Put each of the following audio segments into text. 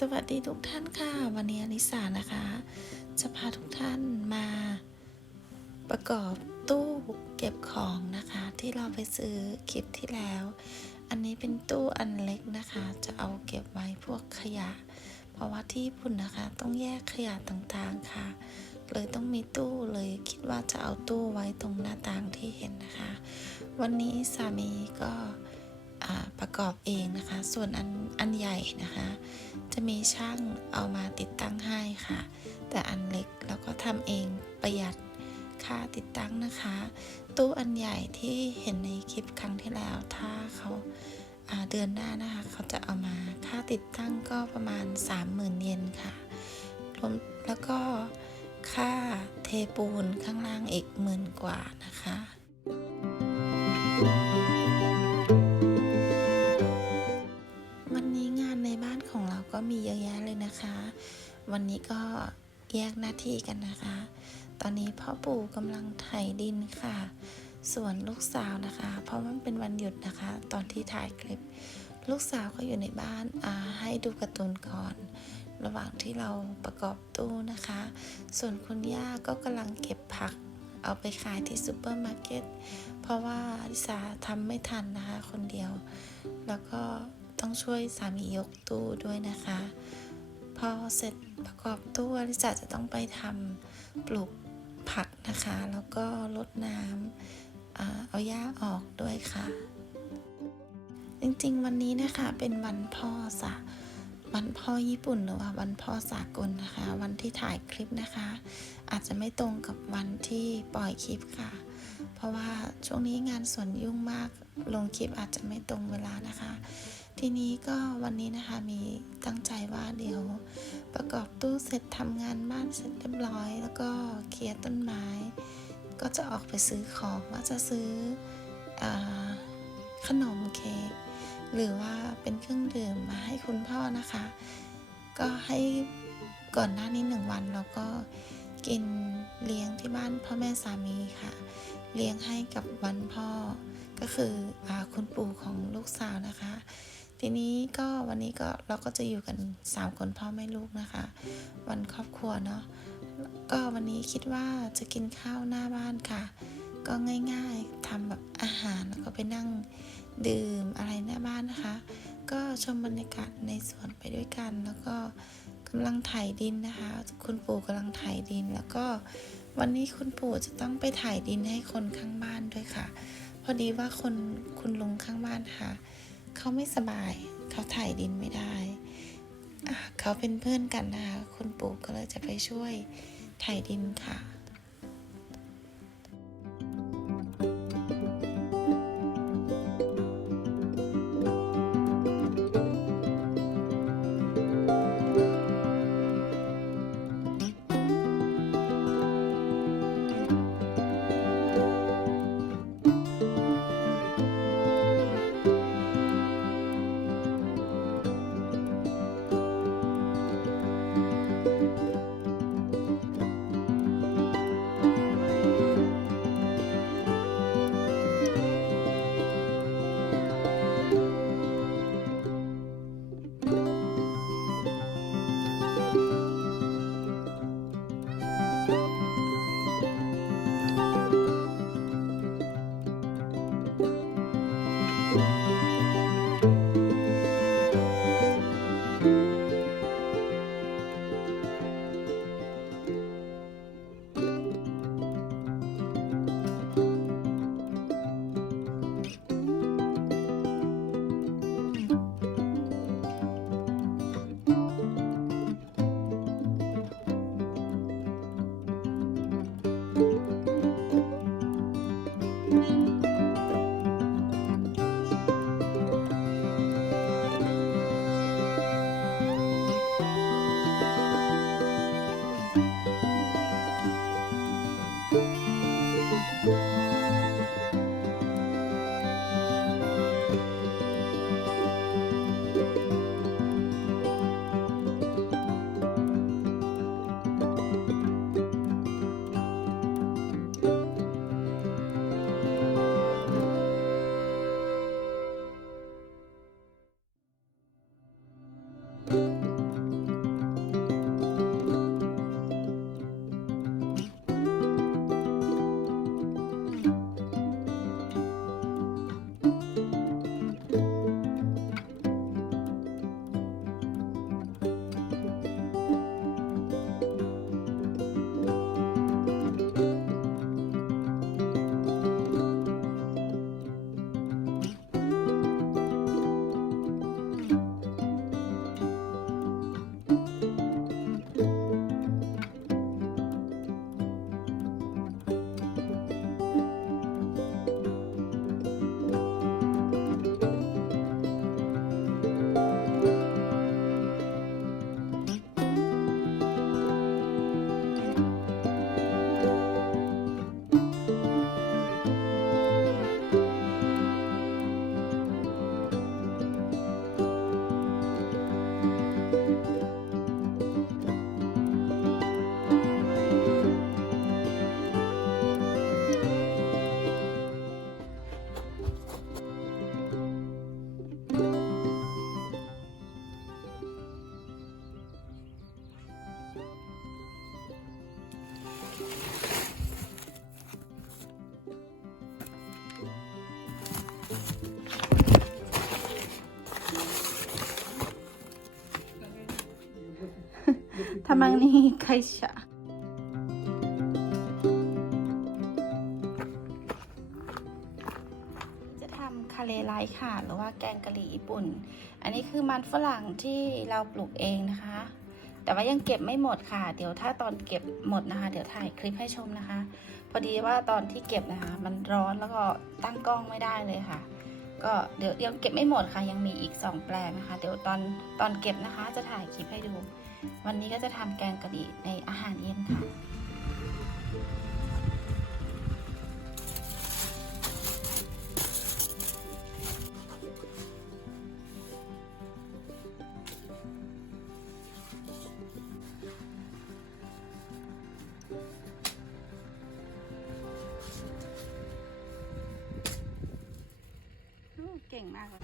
สวัสดีทุกท่านค่ะ วันนี้อนิสานะคะ จะพาทุกท่านมา ประกอบตู้เก็บของนะคะ ที่เราไปซื้อคลิปที่แล้ว อันนี้เป็นตู้อันเล็กนะคะ จะเอาเก็บไว้พวกขยะ เพราะว่าที่ญี่ปุ่นนะคะ ต้องแยกขยะต่างๆค่ะ เลยต้องมีตู้เลยคิดว่าจะเอาตู้ไว้ตรงหน้าต่างที่เห็นนะคะ วันนี้สามีก็ อ่าประกอบเองนะคะ ส่วนอันอันใหญ่นะคะ จะมีช่างเอามาติดตั้งให้ค่ะ แต่อันเล็กเราก็ทำเองประหยัดค่าติดตั้งนะคะ ตู้อันใหญ่ที่เห็นในคลิปครั้งที่แล้วถ้าเขาาเดือนหน้านะคะ เขาจะเอามาค่าติดตั้งก็ประมาณ 30,000 เยนค่ะรวมแล้วก็ค่าเทปูนข้างล่างอีกหมื่นกว่านะคะ วันนี้ก็แยกหน้าที่กันนะคะ ตอนนี้พ่อปู่กำลังไถดินค่ะ ส่วนลูกสาวนะคะ เพราะมันเป็นวันหยุดนะคะ ตอนที่ถ่ายคลิป ลูกสาวก็อยู่ในบ้านอาให้ดูการ์ตูนก่อน ระหว่างที่เราประกอบตู้นะคะ ส่วนคุณย่าก็กำลังเก็บผักเอาไปขายที่ซูเปอร์มาร์เก็ต เพราะว่าลิสาทำไม่ทันนะคะ คนเดียว แล้วก็ต้องช่วยสามียกตู้ด้วยนะคะ พอเสร็จประกอบตู้อลิสาจะต้องไปทำปลูกผักนะคะ แล้วก็รดน้ำเอาหญ้าออกด้วยค่ะ จริงๆ วันนี้นะคะเป็นวันพ่อสะวันพ่อญี่ปุ่นหรือว่าวันพ่อสากลนะคะ วันที่ถ่ายคลิปนะคะ อาจจะไม่ตรงกับวันที่ปล่อยคลิปค่ะ เพราะว่าช่วงนี้งานสวนยุ่งมากลงคลิปอาจจะไม่ตรงเวลานะคะ ทีนี้ก็วันนี้นะคะมีตั้งใจว่าเดี๋ยว ประกอบตู้เสร็จทำงานบ้านเสร็จเรียบร้อย แล้วก็เคลียร์ต้นไม้ ก็จะออกไปซื้อของว่าจะซื้ออขนมเค้กหรือว่าเป็นเครื่องดื่มมาให้คุณพ่อนะคะ ก็ให้ก่อนหน้านี้หนึ่งวันเราก็กินเลี้ยงที่บ้านพ่อแม่สามีค่ะ เลี้ยงให้กับวันพ่อก็คืออาคุณปู่ของลูกสาวนะคะ ทีนี้ก็วันนี้ก็เราก็จะอยู่กันสามคนพ่อแม่ลูกนะคะ วันครอบครัวเนาะก็วันนี้คิดว่าจะกินข้าวหน้าบ้านค่ะ ก็ง่ายๆทำแบบอาหารแล้วก็ไปนั่งดื่มอะไรหน้าบ้านนะคะ ก็ชมบรรยากาศในสวนไปด้วยกัน แล้วก็กำลังไถดินนะคะ คุณปู่กำลังไถดิน แล้วก็วันนี้คุณปู่จะต้องไปไถดินให้คนข้างบ้านด้วยค่ะ พอดีว่าคนคุณลุงข้างบ้านค่ะ เขาไม่สบาย เขาถ่ายดินไม่ได้เขาเป็นเพื่อนกันนะคะ คุณปู่ก็เลยจะไปช่วยถ่ายดินค่ะ「 가만히 가이샤. จะทำคาเลไลท์ค่ะ หรือว่าแกงกะหรี่ญี่ปุ่น อันนี้คือมันฝรั่งที่เราปลูกเองนะคะ แต่ว่ายังเก็บไม่หมดค่ะ เดี๋ยวถ้าตอนเก็บหมดนะคะ เดี๋ยวถ่ายคลิปให้ชมนะคะ พอดีว่าตอนที่เก็บนะคะ มันร้อนแล้วก็ตั้งกล้องไม่ได้เลยค่ะ ก็เดี๋ยวยังเก็บไม่หมดค่ะ ยังมีอีก 2 แปลงนะคะ เดี๋ยวตอนตอนเก็บนะคะ จะถ่ายคลิปให้ดู วันนี้ก็จะทำแกงกะหรี่ในอาหารเย็นค่ะเก่งมากเลย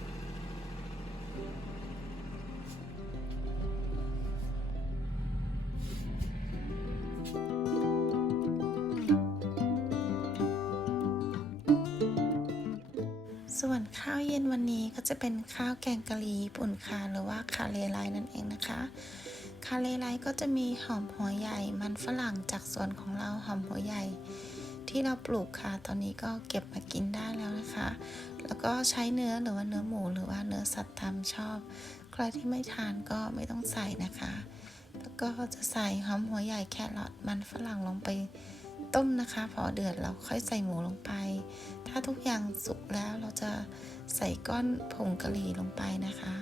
ส่วนข้าวเย็นวันนี้ก็จะเป็นข้าวแกงกะหรี่ญี่ปุ่นค่ะหรือว่าคาเลไลนั่นเองนะคะ คาเลไลก็จะมีหอมหัวใหญ่มันฝรั่งจากสวนของเราหอมหัวใหญ่ ที่เราปลูกค่ะ ตอนนี้ก็เก็บมากินได้แล้วนะคะ แล้วก็ใช้เนื้อหรือว่าเนื้อหมูหรือว่าเนื้อสัตว์ตามชอบ ใครที่ไม่ทานก็ไม่ต้องใส่นะคะ แล้วก็จะใส่หอมหัวใหญ่แครอทมันฝรั่งลงไป ต้มนะคะ พอเดือดเราค่อยใส่หมูลงไป ถ้าทุกอย่างสุกแล้วเราจะใส่ก้อนผงกะหรี่ลงไปนะคะ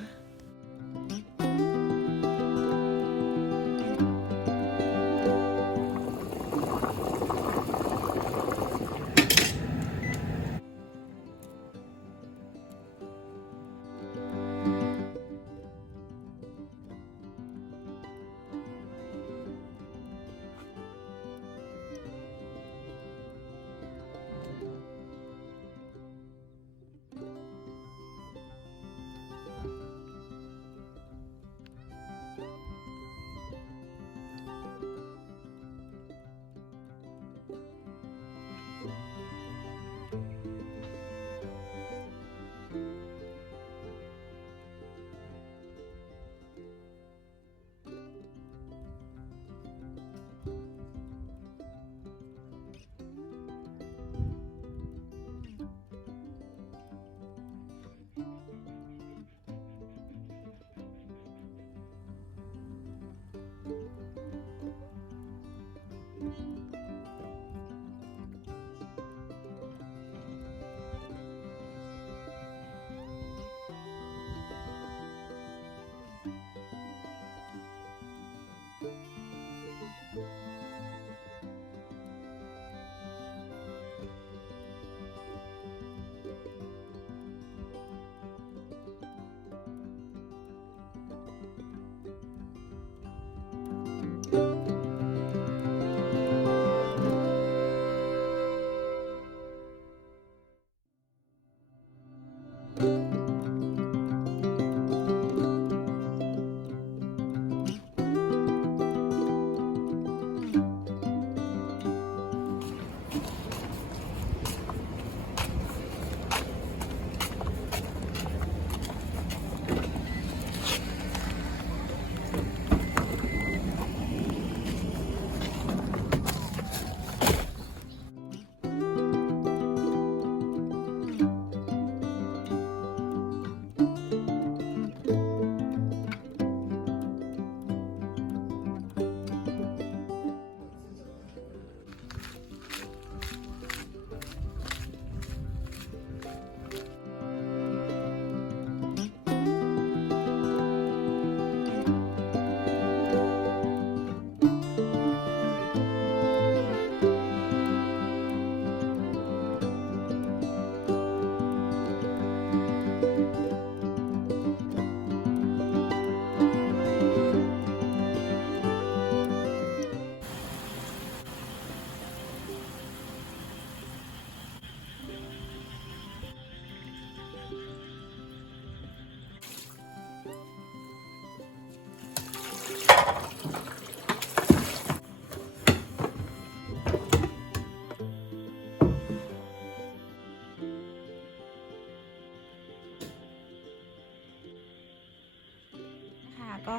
ก็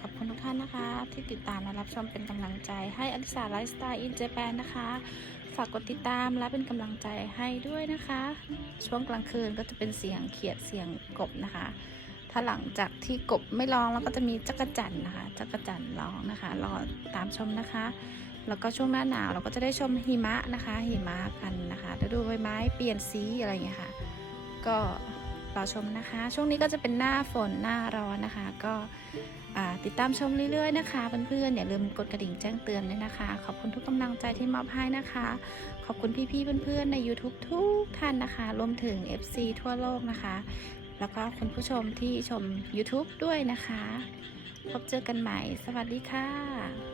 ขอบคุณทุกท่านนะคะ ที่ติดตามและรับชมเป็นกำลังใจให้อลิสาไลฟ์สไตล์อินเจแปนนะคะ ฝากกดติดตามและเป็นกำลังใจให้ด้วยนะคะ ช่วงกลางคืนก็จะเป็นเสียงเขียดเสียงกบนะคะ ถ้าหลังจากที่กบไม่ร้องแล้วก็จะมีจักรจันนะคะจักรจันร์ร้องนะคะรอตามชมนะคะ แล้วก็ช่วงหน้าหนาวเราก็จะได้ชมหิมะนะคะหิมะกันนะคะฤดูใบไม้เปลี่ยนสีอะไรอย่างเงี้ยค่ะ ก็ รอชมนะคะ ช่วงนี้ก็จะเป็นหน้าฝนหน้าร้อนนะคะ ก็ติดตามชมเรื่อยๆนะคะเพื่อนๆอย่าลืมกดกระดิ่งแจ้งเตือนด้วยนะคะ ขอบคุณทุกกำลังใจที่มอบให้นะคะ ขอบคุณพี่ๆเพื่อนๆใน YouTube ทุกท่านนะคะ รวมถึง FC ทั่วโลกนะคะ แล้วก็คุณผู้ชมที่ชม YouTube ด้วยนะคะ พบเจอกันใหม่ สวัสดีค่ะ